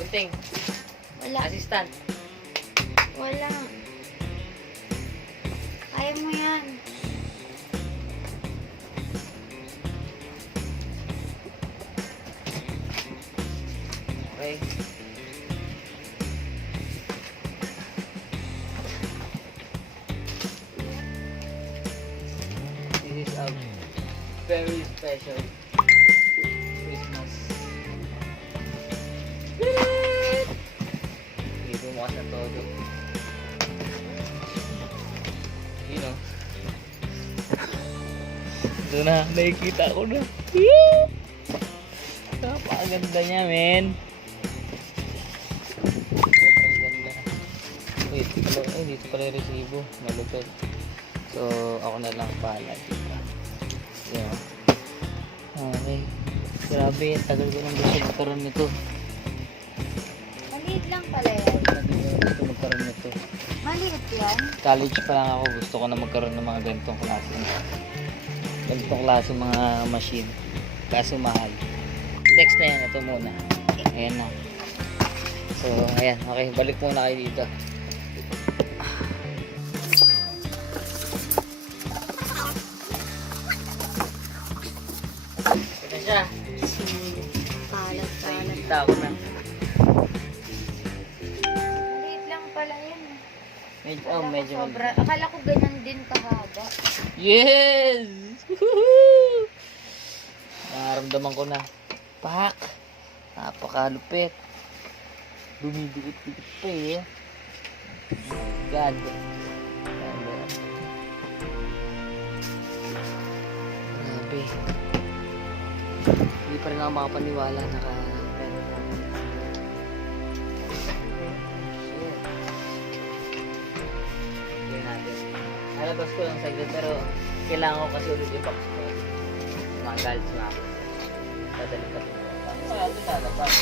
Gunting. Wala. Assistant. Wala. Kaya mo yan. Okay. This is a very special Christmas. Hindi bumukas na todo. You know. Doon na, nakikita ko na. Napakaganda niya, men. Ganda. Wait, dito pala yung resibo. Malutod. So, ako na lang pala dito. Yeah. Okay. Grabe, tagal ko nang gusto magkaroon nito. Maliit lang pala yan. Gusto magkaroon nito. Maliit yan? College pa lang ako, gusto ko na magkaroon ng mga ganitong klase. Ganitong klase mga machine. Kaso mahal. Next na yan, ito muna. Ayan na. So, ayan. Okay, balik muna kayo dito. Ito siya. Kalat. Kita ko na. Maliit lang pala yan. Medyo Sobra. Akala ko ganyan din kahaba. Yes! Woohoo! Nararamdaman ko na. Pak! Napakalupit. Dumidikit-dikit pa eh. God. Grabe. Hindi pa rin ako makapaniwala na Shit. Natin. Nalabas ko lang saglit pero kailangan ko kasi ulit i-box ko. Mga galit na ako. Dadalik ka rin. Wala ito lalabas.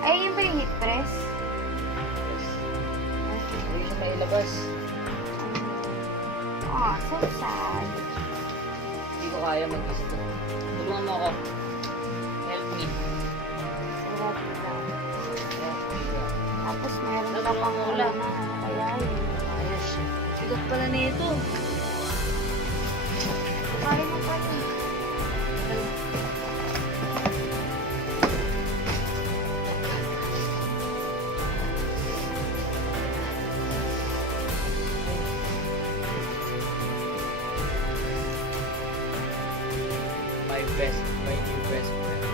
Ay, yun ba yung heat press? Yes. Hindi siya mailabas. Oh, so sad. Hindi ko kaya mag-isa ito. Tulungan mo ako. Help me. Sarap lang. Help me. Tapos meron ka Tapos pang wala. ulam na. Kaya yun. Ayos siya. Sigat pala na ito. Kaya mo pa yun. My new best friend.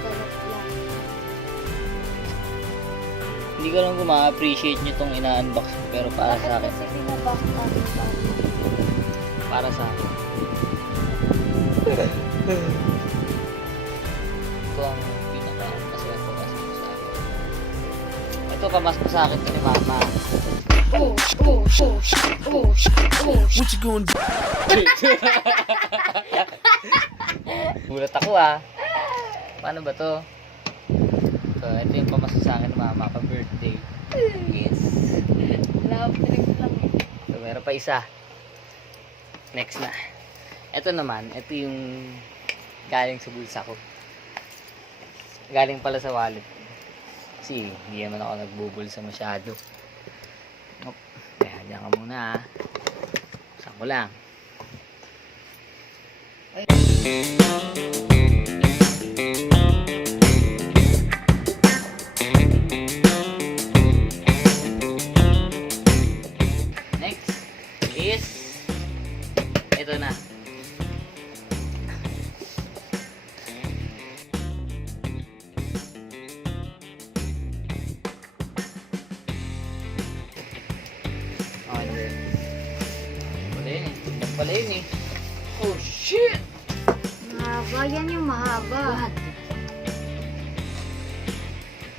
Sarap lang. Hindi ko lang kung ma-appreciate nyo itong ina-unbox ko, pero para Bakit sa akin. kasi binabak natin pa? Para sa akin. Ito ang pinaka-masaya ko kasi sa akin. Ito pamas pa sa akin ito ni Mama. What you gonna do? Gulat ako ah. Paano ba to? So, ito yung pamasa sa akin ni Mama ka-birthday. Yes. Love trip lang eh. So, meron pa isa. Next na. Ito naman, ito yung galing sa bulsa ko. Galing pala sa wallet. Kasi hindi naman ako nagbubulsa masyado. Nope. Kaya diyan ka muna ah. Saan ko lang. Next is ito na. Pala yun eh. Oh shit! Mahaba. Yan yung mahaba.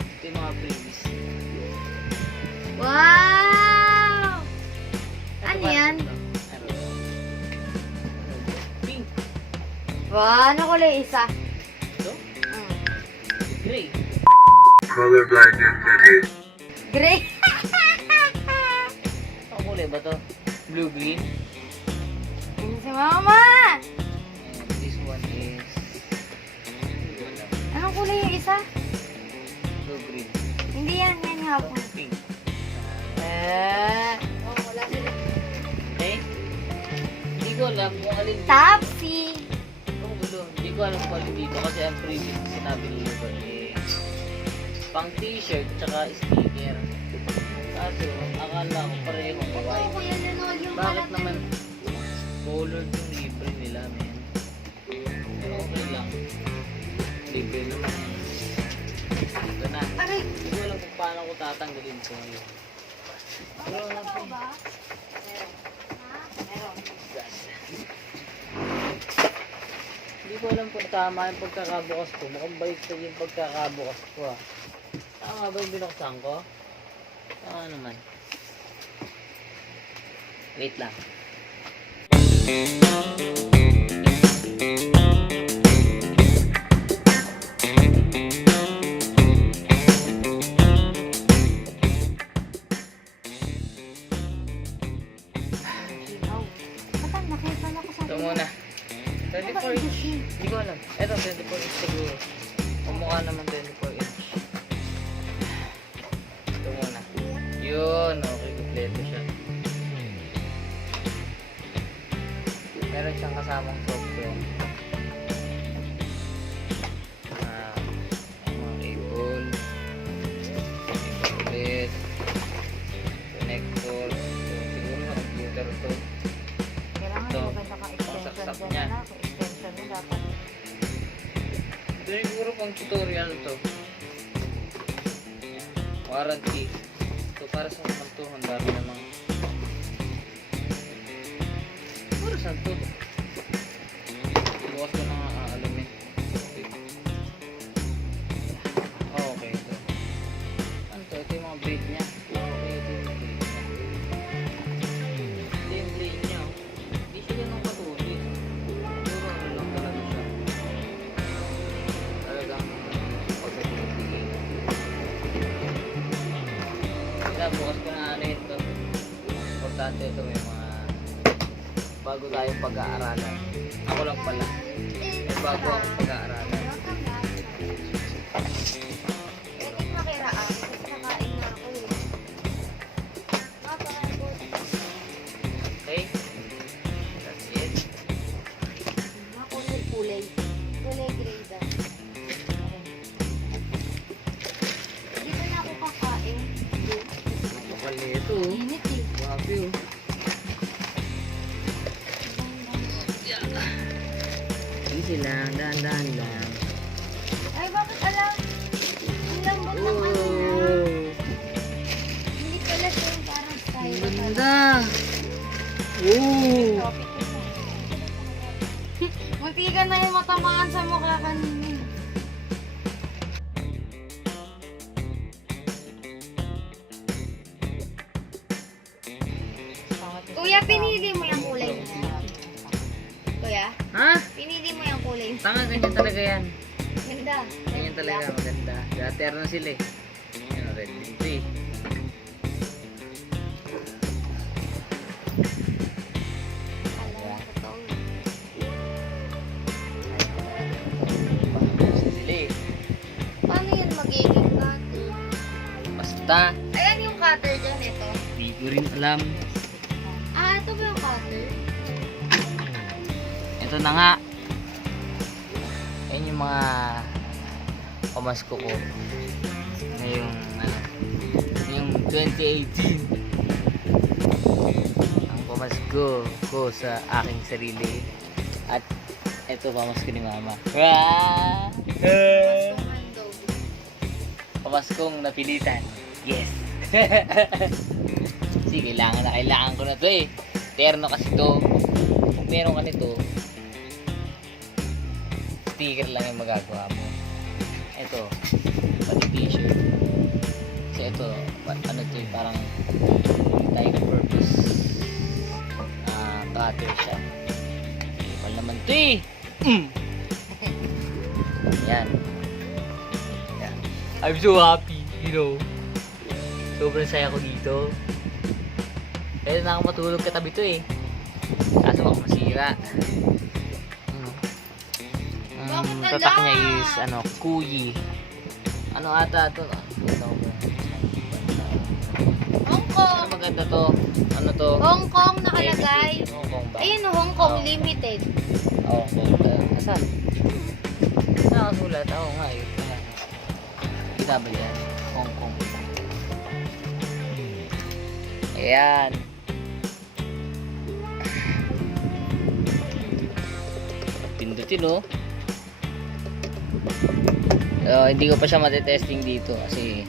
Ito yung mga previous. Wow! Ano yan? Pink. Wow, ano kulay isa? Ito? Gray. Colorblind yesterday. Oh, wala sila. Okay? Hindi ko alam kung alin Tapsi! kung gulo. Hindi ko alam kung alin dito kasi ang previous na sinabi ni Lugo pang t-shirt tsaka sticker. Kaso, akala ko pareho white. Kuya Leonol, yung Bakit naman colored yung libre nila, men? Pero okay lang. Libre naman. Ito na. Aray! Hindi ko alam kung paano ko tatanggalin ito ngayon. Pero Ano ba? Meron. hindi ko alam kung tama yung pagkakabukas ko. Mukhang baliktad yung pagkakabukas ko ah. Tama ba yung binuksan ko? Tama naman. Wait lang. Ilaw. Ba't ang laki pala ko sa Ito muna. 24 inch. Hindi ko alam. Ito, 24 inch siguro. Kumukha naman 24 inch. Ito muna. Yun. Okay, kompleto siya. Meron siyang kasamang software. Mga cable. Cable ulit. Connector. So, siguro na computer to. Kailangan Ito. maganda kang extension Saksak dyan niya. na. Kung extension mo dapat. Ito yung siguro pang tutorial to. Warranty. Ito para sa mga to. Ang dami namang. Para saan to? Ibukas ko na nga alamin. Oh, okay ito. Ano to? Ito yung mga blade niya. Okay, ito yung blade niya. Ito yung blade niya. Oh. Hindi siya ganun katuli. Siguro ano lang talaga siya. Talagang pagkakulitigay. Kaya bukas ko na ano ito. Importante ito may mga bago tayong pag-aaralan. Ako lang pala. May bago akong pag-aaralan. Pwede makiraan. Kasi nakain na ako eh. Napakabot. Okay? That's it. Kulay-kulay. Kulay gray daw. Dito na ako kakain. Bakal nito. Init eh. Grabe oh. Easy lang. Dahan-dahan lang. Ay, bakit alam? Ang lambot ng ano na. Oh. Hindi pala siya yung parang Ang styro. ganda. Oh. Munti ka na yung matamaan sa mukha kanina. Kuya, pinili mo yung kulay na yan. Kuya, Ha? pinili mo yung kulay. Tanga, ganyan talaga yan. Ganda. Ganyan talaga, maganda. Gaterno sila eh. Yan, red dito eh. Alam, totoo. Sila eh. Paano yan magiging cutter? Basta, Ayan yung cutter dyan, ito. di ko rin alam. Ah, ito ba yung cutter? Ito na nga. Ayan yung mga pamasko ko. Ngayong, ano, yung 2018. Ang pamasko ko sa aking sarili. At ito pamasko ni Mama. Wow! Yung handog. Pamaskong napilitan. Yes! Sige, kailangan ko na to eh. Terno kasi to. Kung meron ka nito, sticker lang yung magagawa mo. Ito, pati t-shirt. Kasi ito, ano to eh, parang multi-purpose cutter siya. Ipal naman to eh. Yan. Yan. I'm so happy, you know. Sobrang saya ko dito. Pwede na ako matulog katabi to eh. Kaso ako masira. Bakit Tatak ala? niya is ano, kuyi. Ano ata to? Hong Kong! to. Hong Kong nakalagay. Hong Kong ba? Ayun, Hong Kong Oh. Limited. Hong Kong. Asan? Nakasulat. Oo nga, yun. Kita ba yan? Hong Kong. Ayan. Pindutin, oh. Hindi ko pa siya matitesting dito kasi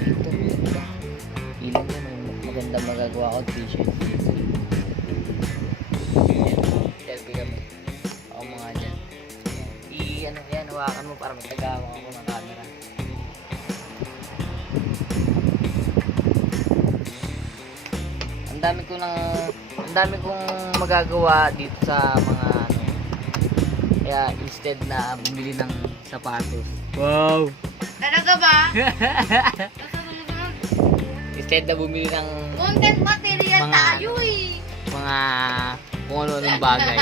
ito ilan yan maganda magagawa ko t-shirt selfie kami ako mga dyan ano yan hawakan mo para magtagawa ako ng camera ang dami kong magagawa dito sa mga ano kaya instead na bumili ng sapatos wow Talaga ba? instead na bumili ng Content material Mga- tayo eh. mga kung ano-anong bagay.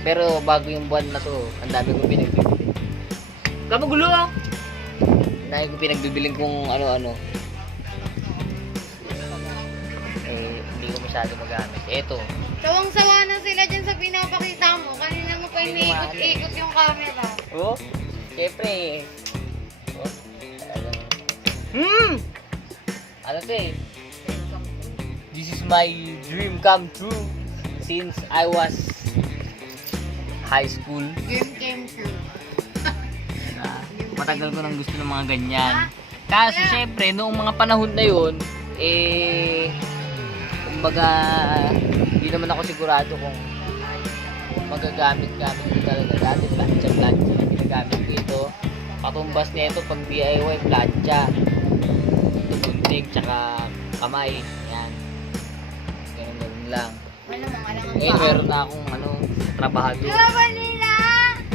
Pero bago yung buwan na to, ang dami kong pinagbibili. Kapagulo ah! Ang dami kong pinagbibiling kung ano-ano. Hindi ko masyado magamit. Eto. Sawang-sawa na sila dyan sa pinapakita mo. Kanina mo pa Hindi ko iniikot-ikot yung camera. Oh, syempre. Oh, talagang. Ano to eh? This is my dream come true since I was high school. Dream came true. Matagal ko nang gusto ng mga ganyan. Kaso syempre, noong mga panahon na yun, kumbaga, hindi naman ako sigurado kung magagamit-gamit ko talaga. Dati plancha na ginagamit ko ito. Patumbas nito pag DIY plancha. Bunting, tsaka kamay. Yan. Ganun lang. Wala mo, wala nga Ngayon meron na akong trabahador. Diba nila?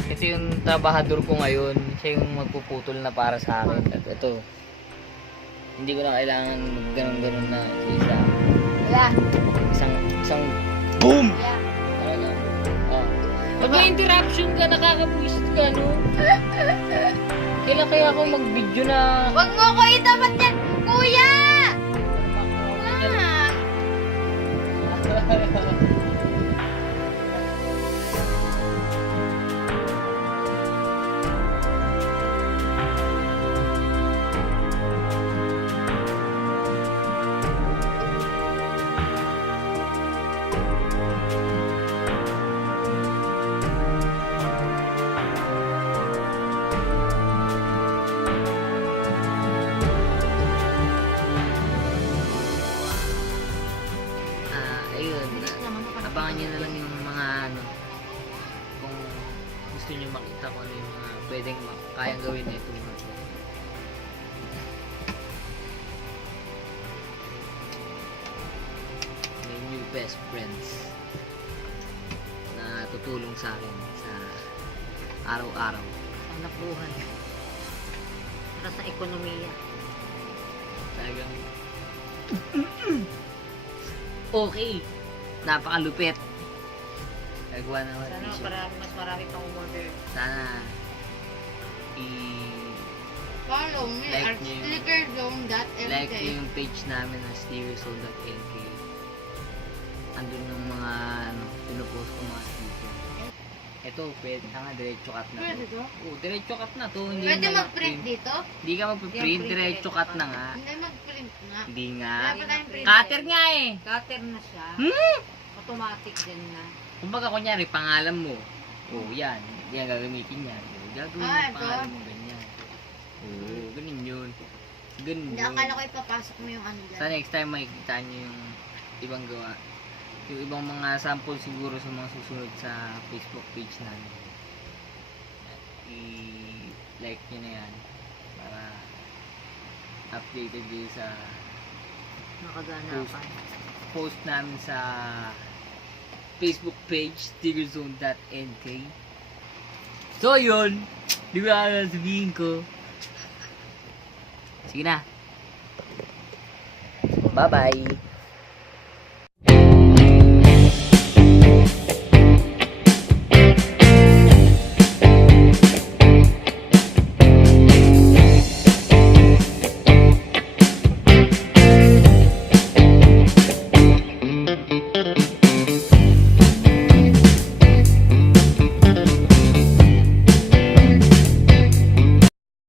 Ito yung trabahador ko ngayon. Siya yung magpuputol na para sa akin. At ito, hindi ko na kailangan ganun-ganun na isa. Wala. Isang boom! Wala. Talaga. Oh. Pag may interruption ka, nakakabuisit ka, no? Kailan kaya ako mag-video na... Huwag mo ko itapat yan, kuya! Ah. Ayun. Abangan nyo na lang yung mga kung gusto nyo makita ko ano yung mga pwedeng kayang gawin na ito mga may new best friends na tutulong sa akin sa araw-araw Anak buhay. Para sa ekonomiya. talagang okay napakalupit nagawa naman Sana t-shirt. mas marami pang umorder. Sana Follow me Like at niyo. slickerzone.mk. like yung page namin na stereosoul.lk. Andun yung mga pinupost ko mga sticker. Ito, pwede nga diretso cut na. Pwede to? Oo, diretso cut na to. Hindi Pwede na mag-print dito? Hindi ka magpiprint, diretso cut na nga. Hindi mag-print nga. Hindi nga. Wala pa tayong print. Cutter nga eh. Cutter na siya. Automatic din na. Kumbaga kunyari, pangalan mo. Oo, yan. Hindi nga gagamitin yan. Oo, gagawin mo Ah, yung ito? pangalan mo ganyan. Oo, ganun yun. Ganun Hindi, yun. akala ko ipapasok mo yung ano dyan. Sa next time makikita nyo yung ibang gawa. Yung ibang mga sample siguro sa mga susunod sa Facebook page namin. I-like nyo na yan para updated kayo sa Nakaganapan. post namin sa Facebook page tiggerzone.nk. So yun, di ba sabihin ko? Sige na. Bye bye.